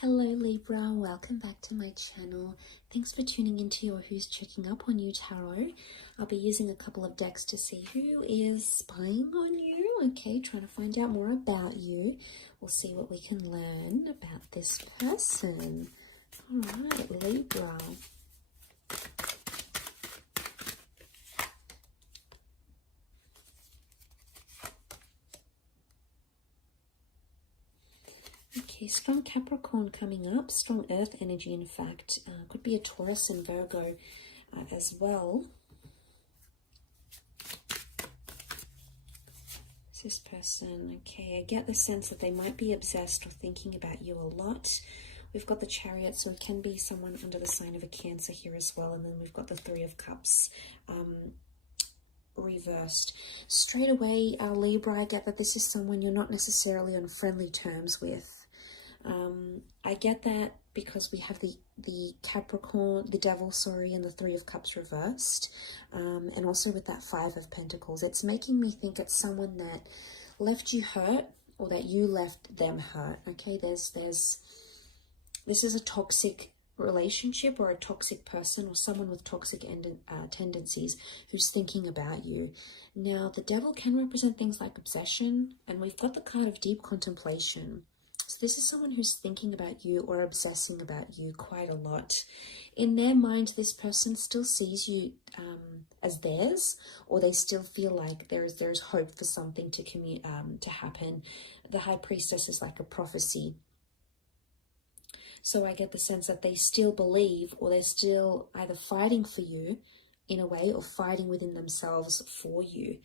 Hello Libra, welcome back to my channel. Thanks for tuning into your Who's Checking Up on You tarot. I'll be using a couple of decks to see who is spying on you, okay, trying to find out more about you. We'll see what we can learn about this person. Alright, Libra. Okay, strong Capricorn coming up, strong earth energy in fact. Could be a Taurus and Virgo as well. This person, okay, I get the sense that they might be obsessed or thinking about you a lot. We've got the Chariot, so it can be someone under the sign of a Cancer here as well. And then we've got the Three of Cups reversed. Straight away, Libra, I get that this is someone you're not necessarily on friendly terms with. I get that because we have the Capricorn, the Devil, sorry, and the Three of Cups reversed, and also with that Five of Pentacles. It's making me think it's someone that left you hurt or that you left them hurt. Okay, this is a toxic relationship or a toxic person or someone with toxic tendencies who's thinking about you. Now, the Devil can represent things like obsession, and we've got the card of deep contemplation. So this is someone who's thinking about you or obsessing about you quite a lot. In their mind, this person still sees you as theirs, or they still feel like there's hope for something to happen. The High Priestess is like a prophecy. So I get the sense that they still believe, or they're still either fighting for you in a way or fighting within themselves for you.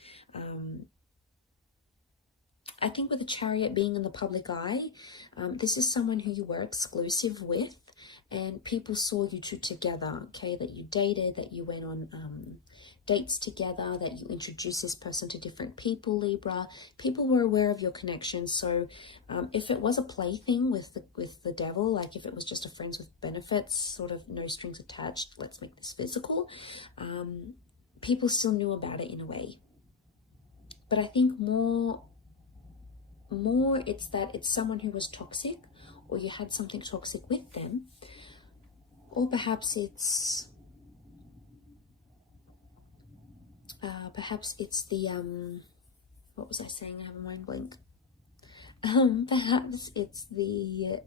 I think with the Chariot being in the public eye, this is someone who you were exclusive with and people saw you two together, okay, that you dated, that you went on dates together, that you introduced this person to different people, Libra. People were aware of your connection. So if it was a plaything with the Devil, like if it was just a friends with benefits, sort of no strings attached, let's make this physical, people still knew about it in a way. But I think more it's that it's someone who was toxic, or you had something toxic with them, or perhaps it's the what was I saying? I have a mind blank. Perhaps it's the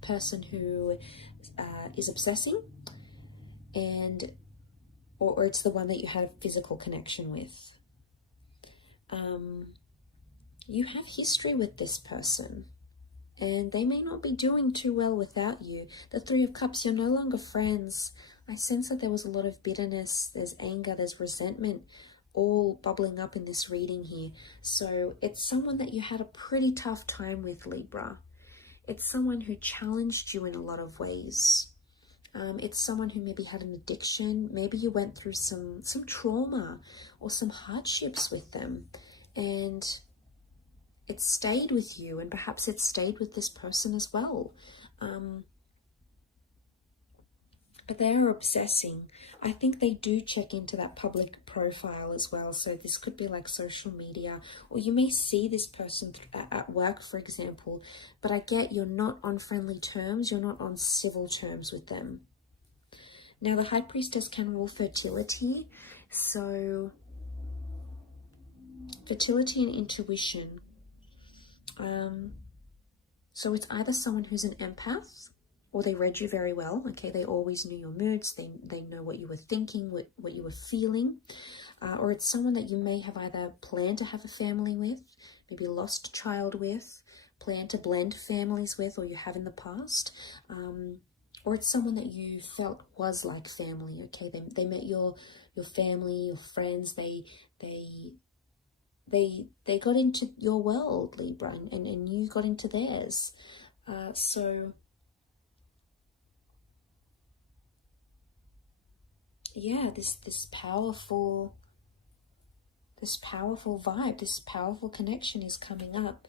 person who is obsessing, and or it's the one that you had a physical connection with. You have history with this person, and they may not be doing too well without you. The Three of Cups, you're no longer friends. I sense that there was a lot of bitterness, there's anger, there's resentment, all bubbling up in this reading here. So it's someone that you had a pretty tough time with, Libra. It's someone who challenged you in a lot of ways. It's someone who maybe had an addiction. Maybe you went through some trauma or some hardships with them, and it stayed with you, and perhaps it stayed with this person as well. But they are obsessing. I think they do check into that public profile as well. So this could be like social media, or you may see this person at work, for example. But I get you're not on friendly terms. You're not on civil terms with them. Now, the High Priestess can rule fertility. So fertility and intuition. So it's either someone who's an empath, or they read you very well. Okay, they always knew your moods. They know what you were thinking, what you were feeling. Or it's someone that you may have either planned to have a family with, maybe lost a child with, planned to blend families with, or you have in the past. Or it's someone that you felt was like family. Okay, they met your family, your friends. They got into your world, Libra, and you got into theirs. So yeah, this powerful vibe, this powerful connection is coming up.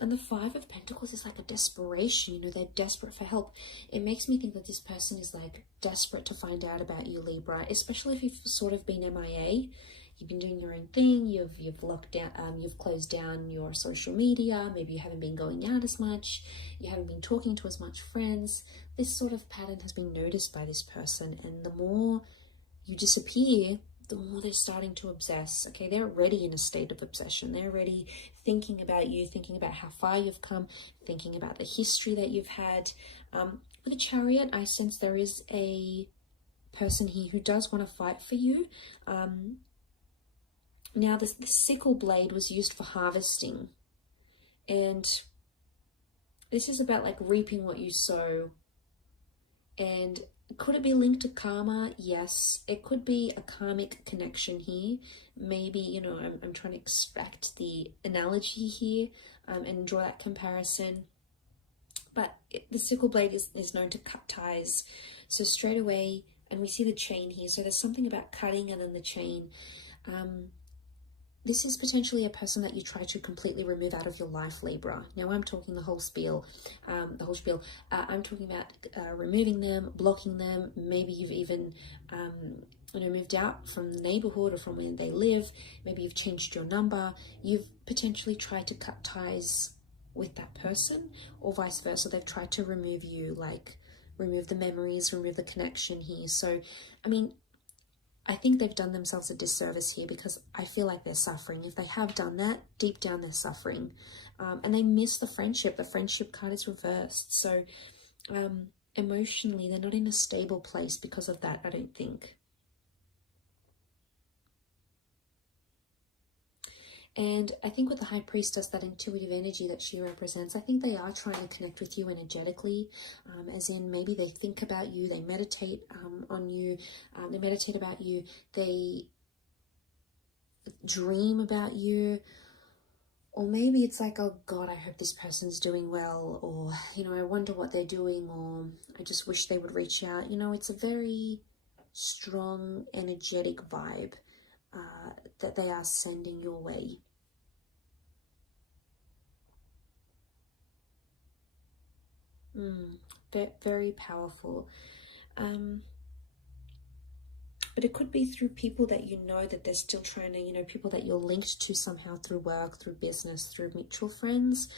And the Five of Pentacles is like a desperation, you know, they're desperate for help. It makes me think that this person is like desperate to find out about you, Libra, especially if you've sort of been MIA. you've been doing your own thing, you've locked down, you've closed down your social media, maybe you haven't been going out as much, you haven't been talking to as much friends. This sort of pattern has been noticed by this person, and the more you disappear, the more they're starting to obsess. Okay, they're already in a state of obsession. They're already thinking about you, thinking about how far you've come, thinking about the history that you've had. With a Chariot, I sense there is a person here who does want to fight for you. Now, the sickle blade was used for harvesting, and this is about like reaping what you sow. And could it be linked to karma? Yes. It could be a karmic connection here. Maybe, you know, I'm trying to extract the analogy here and draw that comparison. But the sickle blade is known to cut ties. So straight away, and we see the chain here. So there's something about cutting and then the chain. This is potentially a person that you try to completely remove out of your life, Libra. Now I'm talking the whole spiel. I'm talking about removing them, blocking them. Maybe you've even moved out from the neighborhood or from where they live. Maybe you've changed your number. You've potentially tried to cut ties with that person, or vice versa. They've tried to remove you, like remove the memories, remove the connection here. So, I mean, I think they've done themselves a disservice here, because I feel like they're suffering. If they have done that, deep down they're suffering. And they miss the friendship. The friendship card is reversed. So emotionally, they're not in a stable place because of that, I don't think. And I think with the High Priestess, that intuitive energy that she represents, I think they are trying to connect with you energetically, as in maybe they think about you, they meditate on you, they meditate about you, they dream about you, or maybe it's like, oh God, I hope this person's doing well, or, you know, I wonder what they're doing, or I just wish they would reach out. You know, it's a very strong, energetic vibe that they are sending your way. Very powerful. But it could be through people that you know, that they're still trying to, you know, people that you're linked to somehow through work, through business, through mutual friends.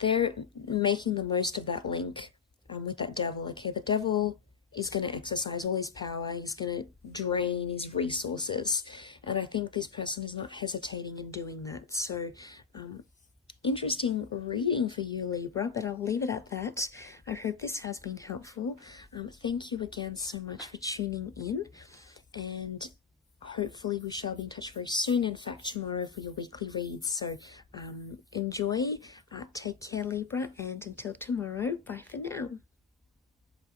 They're making the most of that link with that devil. Okay, the devil is going to exercise all his power. He's going to drain his resources. And I think this person is not hesitating in doing that. So, interesting reading for you, Libra, but I'll leave it at that. I hope this has been helpful. Thank you again so much for tuning in, and hopefully we shall be in touch very soon. In fact, tomorrow for your weekly reads. So enjoy, take care, Libra, and until tomorrow, bye for now.